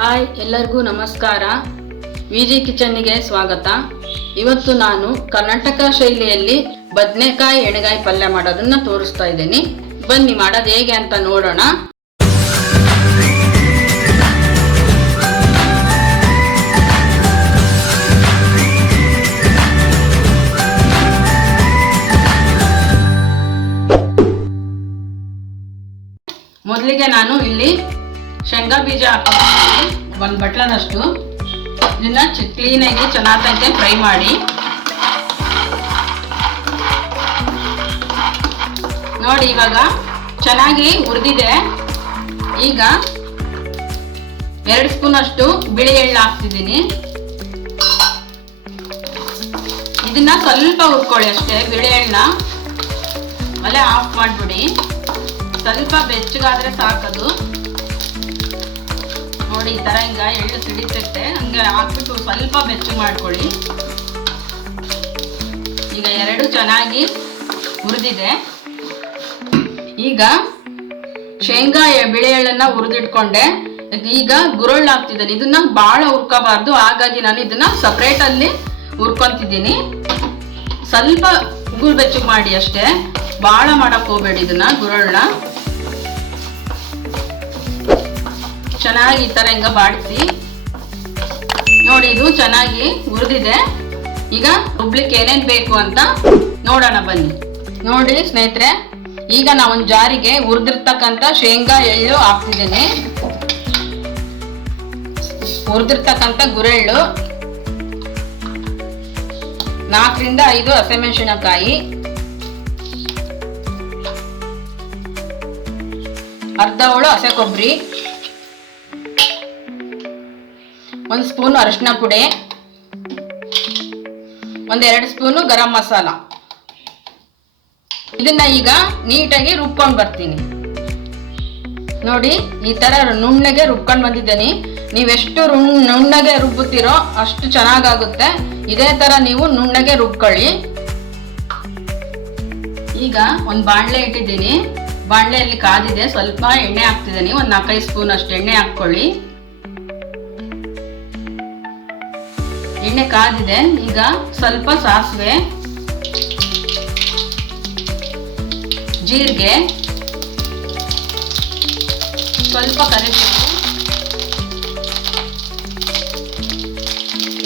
Hi ಎಲ್ಲರಿಗೂ ನಮಸ್ಕಾರ. ವಿಜಿ ಕಿಚನ್ನಿಗೆ ಸ್ವಾಗತ. ಇವತ್ತು ನಾನು ಕರ್ನಾಟಕ ಶೈಲಿಯಲ್ಲಿ ಬದನೆಕಾಯಿ ಎಣ್ಣೆಗಾಯಿ ಪಲ್ಯ ಮಾಡೋದನ್ನ ತೋರಿಸ್ತಾ ಇದ್ದೀನಿ. ಬನ್ನಿ, ಮಾಡೋದು ಹೇಗೆ ಅಂತ ನೋಡೋಣ. ಮೊದಲಿಗೆ ನಾನು ಇಲ್ಲಿ ಶೇಂಗಾ ಬೀಜ ಹಾಕೊಂಡಿದ್ದೀನಿ ಒಂದು ಬಟ್ಲನಷ್ಟು. ಇದನ್ನ ಕ್ಲೀನಾಗಿ ಚೆನ್ನಾಗೈತೆ ಫ್ರೈ ಮಾಡಿ. ನೋಡಿ ಇವಾಗ ಚೆನ್ನಾಗಿ ಹುರಿದಿದೆ. ಈಗ ಎರಡು ಸ್ಪೂನ್ ಅಷ್ಟು ಬಿಳಿ ಎಳ್ಳು ಹಾಕ್ತಿದ್ದೀನಿ. ಇದನ್ನ ಸ್ವಲ್ಪ ಹುರ್ಕೊಳ್ಳಿ ಅಷ್ಟೇ, ಬಿಳಿ ಎಳ್ಳನ್ನ ಒಲೆ ಆಫ್ ಮಾಡಿಬಿಡಿ. ಸ್ವಲ್ಪ ಬೆಚ್ಚಗಾದ್ರೆ ಸಾಕದು. ನೋಡಿ, ಈ ಥರ ಹಿಂಗೆ ಎಳ್ಳು ಸಿಡಿತೈತೆ ಹಂಗೆ ಹಾಕ್ಬಿಟ್ಟು ಸ್ವಲ್ಪ ಬೆಚ್ಚಗೆ ಮಾಡ್ಕೊಳ್ಳಿ. ಈಗ ಎರಡು ಚೆನ್ನಾಗಿ ಹುರಿದಿದೆ. ಈಗ ಶೇಂಗಾ ಬಿಳಿ ಎಳ್ಳನ್ನ ಹುರಿದಿಟ್ಕೊಂಡೆ. ಈಗ ಗುರುಳ್ಳು ಹಾಕ್ತಿದ್ದೇನೆ. ಇದನ್ನ ಬಹಳ ಹುರ್ಕೋಬಾರ್ದು. ಹಾಗಾಗಿ ನಾನು ಇದನ್ನ ಸಪ್ರೇಟಲ್ಲಿ ಹುರ್ಕೊಂತಿದ್ದೀನಿ. ಸ್ವಲ್ಪ ಉಗುರು ಬೆಚ್ಚಗೆ ಮಾಡಿ ಅಷ್ಟೇ. ಭಾಳ ಮಾಡಕ್ ಹೋಗ್ಬೇಡಿ ಇದನ್ನ ಗುರಳ್ನ ಚೆನ್ನಾಗಿ ಈ ಥರ ಹಿಂಗ ಬಾಡಿಸಿ. ನೋಡಿ, ಇದು ಚೆನ್ನಾಗಿ ಹುರಿದಿದೆ. ಈಗ ರುಬ್ಲಿಕ್ಕೆ ಏನೇನು ಬೇಕು ಅಂತ ನೋಡೋಣ ಬನ್ನಿ. ನೋಡಿ ಸ್ನೇಹಿತರೆ, ಈಗ ಒಂದು ಜಾರಿಗೆ ಹುರಿದಿರ್ತಕ್ಕಂಥ ಶೇಂಗಾ ಎಳ್ಳು ಹಾಕ್ತಿದ್ದೀನಿ. ಹುರಿದಿರ್ತಕ್ಕಂಥ ಗುರೆಳ್ಳು. ನಾಲ್ಕರಿಂದ ಐದು ಹಸೆಮೆಣಸಿನಕಾಯಿ. ಅರ್ಧ ಹೋಳು ಹಸೆ ಕೊಬ್ಬರಿ. ಒಂದು ಸ್ಪೂನು ಅರಿಶಿನ ಪುಡಿ, ಒಂದೆರಡು ಸ್ಪೂನು ಗರಂ ಮಸಾಲ. ಇದನ್ನ ಈಗ ನೀಟಾಗಿ ರುಬ್ಕೊಂಡು ಬರ್ತೀನಿ. ನೋಡಿ, ಈ ತರ ನುಣ್ಣಗೆ ರುಬ್ಕೊಂಡು ಬಂದಿದ್ದೀನಿ. ನೀವೆಷ್ಟು ರುಣ್, ನುಣ್ಣಗೆ ರುಬ್ಬುತ್ತೀರೋ ಅಷ್ಟು ಚೆನ್ನಾಗಾಗುತ್ತೆ. ಇದೇ ತರ ನೀವು ನುಣ್ಣಗೆ ರುಬ್ಕೊಳ್ಳಿ. ಈಗ ಒಂದು ಬಾಣಲೆ ಇಟ್ಟಿದ್ದೀನಿ. ಬಾಣಲೆಯಲ್ಲಿ ಕಾದಿದೆ. ಸ್ವಲ್ಪ ಎಣ್ಣೆ ಹಾಕ್ತಿದ್ದೀನಿ. ಒಂದು ನಾಲ್ಕೈದು ಸ್ಪೂನ್ ಅಷ್ಟು ಎಣ್ಣೆ ಹಾಕ್ಕೊಳ್ಳಿ. ಎಣ್ಣೆ ಕಾದಿದೆ, ಈಗ ಸ್ವಲ್ಪ ಸಾಸಿವೆ, ಜೀರಿಗೆ, ಸ್ವಲ್ಪ ಕರಿಬೇವು,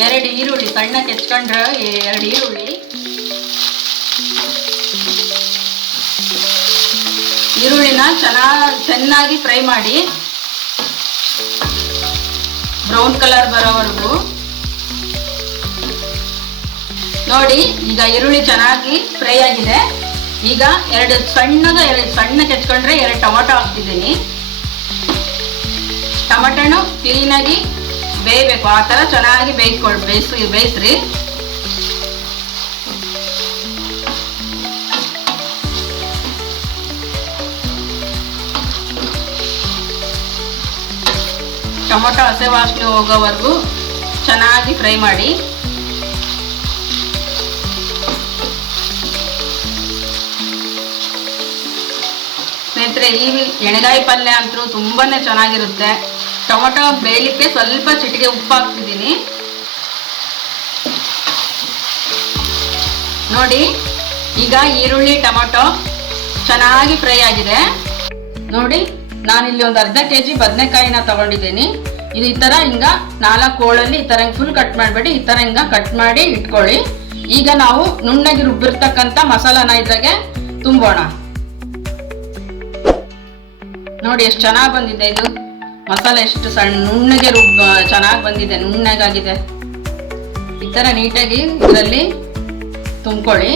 ಎರಡು ಈರುಳ್ಳಿ, ಸಣ್ಣ ಕೆಚ್ಕೊಂಡ್ರೆ ಎರಡು ಈರುಳ್ಳಿ, ಈರುಳ್ಳಿನ ಚೆನ್ನಾಗಿ ಚೆನ್ನಾಗಿ ಫ್ರೈ ಮಾಡಿ, ಬ್ರೌನ್ ಕಲರ್ ಬರೋವರೆಗೂ ನೋಡಿ, ಈಗ ಈರುಳ್ಳಿ ಚೆನ್ನಾಗಿ ಫ್ರೈ ಆಗಿದೆ. ಈಗ ಎರಡು ಸಣ್ಣದ, ಎರಡು ಸಣ್ಣ ಕೆಚ್ಕೊಂಡ್ರೆ ಎರಡು ಟೊಮೊಟೊ ಹಾಕ್ತಿದ್ದೀನಿ. ಟೊಮೊಟೊನು ಕ್ಲೀನಾಗಿ ಬೇಯಬೇಕು. ಆ ಥರ ಚೆನ್ನಾಗಿ ಬೇಯಿಸ್ಕೊಳ್, ಬೇಯಿಸಿ, ಬೇಯಿಸ್ರಿ. ಟೊಮೊಟೊ ಹಸೆ ವಾಸನೆ ಹೋಗೋವರೆಗೂ ಚೆನ್ನಾಗಿ ಫ್ರೈ ಮಾಡಿ. ಸ್ನೇಹಿತರೆ, ಈ ಎಣೆಗಾಯಿ ಪಲ್ಯ ಅಂತೂ ತುಂಬಾನೇ ಚೆನ್ನಾಗಿರುತ್ತೆ. ಟೊಮೊಟೊ ಬೇಯಲಿಕ್ಕೆ ಸ್ವಲ್ಪ ಚಿಟಿಕೆ ಉಪ್ಪು ಹಾಕ್ತಿದ್ದೀನಿ. ನೋಡಿ, ಈಗ ಈರುಳ್ಳಿ, ಟೊಮೊಟೊ ಚೆನ್ನಾಗಿ ಫ್ರೈ ಆಗಿದೆ. ನೋಡಿ, ನಾನಿಲ್ಲಿ ಒಂದು ಅರ್ಧ ಕೆ ಜಿ ಬದನೆಕಾಯಿನ ತಗೊಂಡಿದ್ದೀನಿ. ಇದು ಈ ಥರ ಹಿಂಗ ನಾಲ್ಕು ಹೋಳಲ್ಲಿ ಈ ಥರ ಫುಲ್ ಕಟ್ ಮಾಡಬೇಡಿ ಈ ಥರ ಹಿಂಗ ಕಟ್ ಮಾಡಿ ಇಟ್ಕೊಳ್ಳಿ. ಈಗ ನಾವು ನುಣ್ಣಗೆ ರುಬ್ಬಿರ್ತಕ್ಕಂಥ ಮಸಾಲಾನ ಇದ್ರಾಗೆ ತುಂಬೋಣ. ನೋಡಿ ಎಷ್ಟು ಚೆನ್ನಾಗಿ ಬಂದಿದೆ ಇದು. ಮಸಾಲೆ ಎಷ್ಟು ಸಣ್ಣ ನುಣ್ಣಗೆ ರುಬ್ ಚೆನ್ನಾಗಿ ಬಂದಿದೆ, ನುಣ್ಣಗಾಗಿದೆ. ಈ ಥರ ನೀಟಾಗಿ ಇದರಲ್ಲಿ ತುಂಬ್ಕೊಳ್ಳಿ.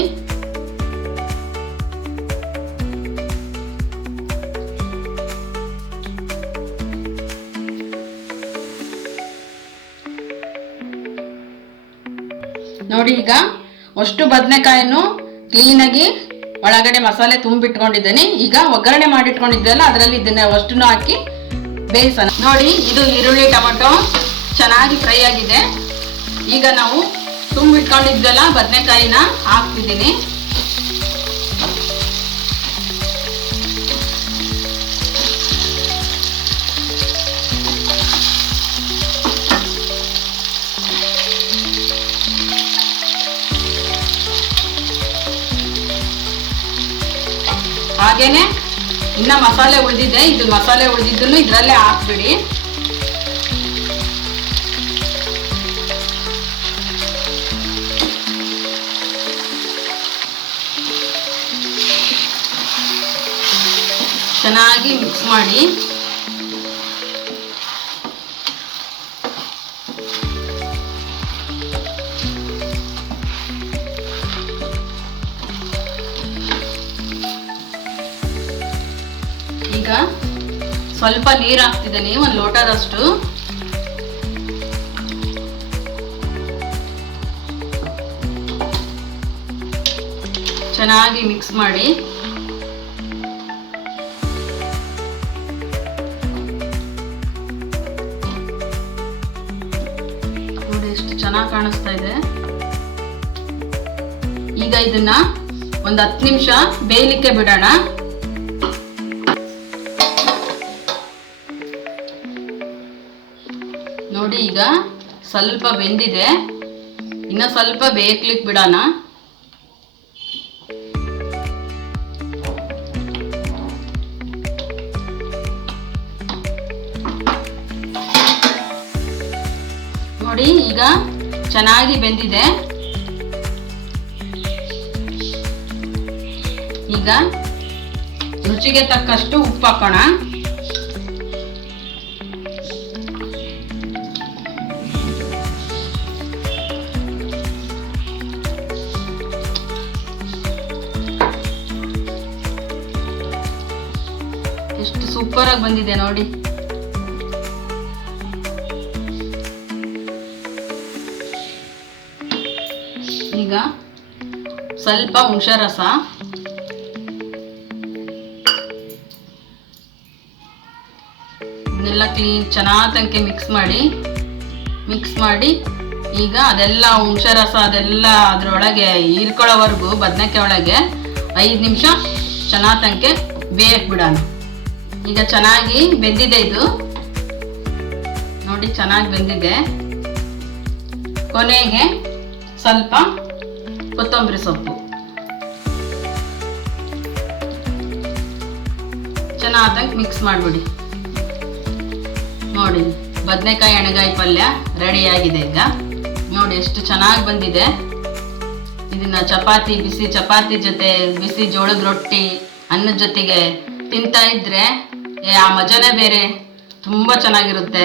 ನೋಡಿ ಈಗ, ಅಷ್ಟು ಬದನೆಕಾಯನ್ನು ಕ್ಲೀನಾಗಿ ಒಳಗಡೆ ಮಸಾಲೆ ತುಂಬಿಟ್ಕೊಂಡಿದ್ದೇನೆ. ಈಗ ಒಗ್ಗರಣೆ ಮಾಡಿಟ್ಕೊಂಡಿದ್ದೆಲ್ಲ ಅದರಲ್ಲಿ ಇದನ್ನ ಅಷ್ಟನ್ನು ಹಾಕಿ ಬೇಯಿಸೋಣ. ನೋಡಿ, ಇದು ಈರುಳ್ಳಿ ಟೊಮೆಟೊ. ಚೆನ್ನಾಗಿ ಫ್ರೈ ಆಗಿದೆ. ಈಗ ನಾವು ತುಂಬಿಟ್ಕೊಂಡಿದ್ದೆಲ್ಲ ಬದನೆಕಾಯಿನ ಹಾಕ್ತಿದ್ದೀನಿ. ಹಾಗೇನೆ ಇನ್ನ ಮಸಾಲೆ ಉಳಿದಿದೆ ಇದು ಮಸಾಲೆ ಉಳಿದಿದ್ದನ್ನು ಇದರಲ್ಲೇ ಹಾಕ್ಬಿಡಿ. ಚೆನ್ನಾಗಿ ಮಿಕ್ಸ್ ಮಾಡಿ. ಸ್ವಲ್ಪ ನೀರು ಹಾಕ್ತಿದ್ದೀನಿ ಒಂದು ಲೋಟದಷ್ಟು. ಚೆನ್ನಾಗಿ ಮಿಕ್ಸ್ ಮಾಡಿ. ನೋಡಿ ಎಷ್ಟು ಚೆನ್ನಾಗಿ ಕಾಣಿಸ್ತಾ ಇದೆ. ಈಗ ಇದನ್ನ ಒಂದು ಹತ್ತು ನಿಮಿಷ ಬೇಯಲಿಕ್ಕೆ ಬಿಡೋಣ. ನೋಡಿ ಈಗ ಸ್ವಲ್ಪ ಬೆಂದಿದೆ. ಇನ್ನು ಸ್ವಲ್ಪ ಬೇಕಲಿಕ್ಕೆ ಬಿಡೋಣ. ನೋಡಿ ಈಗ ಚೆನ್ನಾಗಿ ಬೆಂದಿದೆ. ಈಗ ರುಚಿಗೆ ತಕ್ಕಷ್ಟು ಉಪ್ಪು ಹಾಕೋಣ. ಎಷ್ಟು ಸೂಪರ್ ಆಗಿ ಬಂದಿದೆ ನೋಡಿ. ಈಗ ಸ್ವಲ್ಪ ಹುಣಸೆ ರಸ ಇದನ್ನೆಲ್ಲ ಕ್ಲೀನ್ ಚೆನ್ನಾಗಿ ಮಿಕ್ಸ್ ಮಾಡಿ ಮಿಕ್ಸ್ ಮಾಡಿ ಈಗ ಅದೆಲ್ಲ ಹುಣಸೆ ಅದೆಲ್ಲ ಅದರೊಳಗೆ ಹೀರ್ಕೊಳ್ಳೋವರೆಗೂ, ಬದನೆಕಾಯಿ ಒಳಗೆ ಐದು ನಿಮಿಷ ಚೆನ್ನಾಗಿ ಬೇಯಕ್ಕೆ ಬಿಡೋಣ. ಈಗ ಚೆನ್ನಾಗಿ ಬೆಂದಿದೆ ಇದು. ನೋಡಿ, ಚೆನ್ನಾಗಿ ಬೆಂದಿದೆ. ಕೊನೆಗೆ ಸ್ವಲ್ಪ ಕೊತ್ತಂಬರಿ ಸೊಪ್ಪು. ಚೆನ್ನಾಗಿ ಮಿಕ್ಸ್ ಮಾಡಿಬಿಡಿ. ನೋಡಿ, ಬದನೆಕಾಯಿ ಎಣ್ಣೆಗಾಯಿ ಪಲ್ಯ ರೆಡಿಯಾಗಿದೆ ಈಗ. ನೋಡಿ, ಎಷ್ಟು ಚೆನ್ನಾಗಿ ಬಂದಿದೆ. ಇದನ್ನ ಚಪಾತಿ, ಬಿಸಿ ಚಪಾತಿ ಜೊತೆ, ಬಿಸಿ ಜೋಳದ ರೊಟ್ಟಿ, ಅನ್ನದ ಜೊತೆಗೆ ತಿಂತಾ ಇದ್ರೆ ಏ, ಆ ಮಜಾನೇ ಬೇರೆ. ತುಂಬ ಚೆನ್ನಾಗಿರುತ್ತೆ.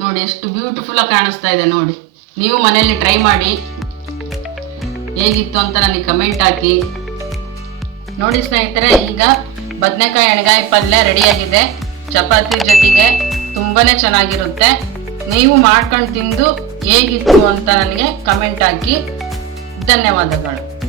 ನೋಡಿ ಎಷ್ಟು ಬ್ಯೂಟಿಫುಲ್ ಆಗಿ ಕಾಣಿಸ್ತಾ ಇದೆ ನೋಡಿ. ನೀವು ಮನೆಯಲ್ಲಿ ಟ್ರೈ ಮಾಡಿ. ಹೇಗಿತ್ತು ಅಂತ ನನಗೆ ಕಮೆಂಟ್ ಹಾಕಿ. ನೋಡಿ ಸ್ನೇಹಿತರೆ ಈಗ ಬದನೆಕಾಯಿ ಎಣ್ಗಾಯಿ ಪಲ್ಯ ರೆಡಿಯಾಗಿದೆ ಚಪಾತಿ ಜೊತೆಗೆ ತುಂಬಾ ಚೆನ್ನಾಗಿರುತ್ತೆ. ನೀವು ಮಾಡ್ಕೊಂಡು ತಿಂದು ಹೇಗಿತ್ತು ಅಂತ ನನಗೆ ಕಮೆಂಟ್ ಹಾಕಿ. ಧನ್ಯವಾದಗಳು.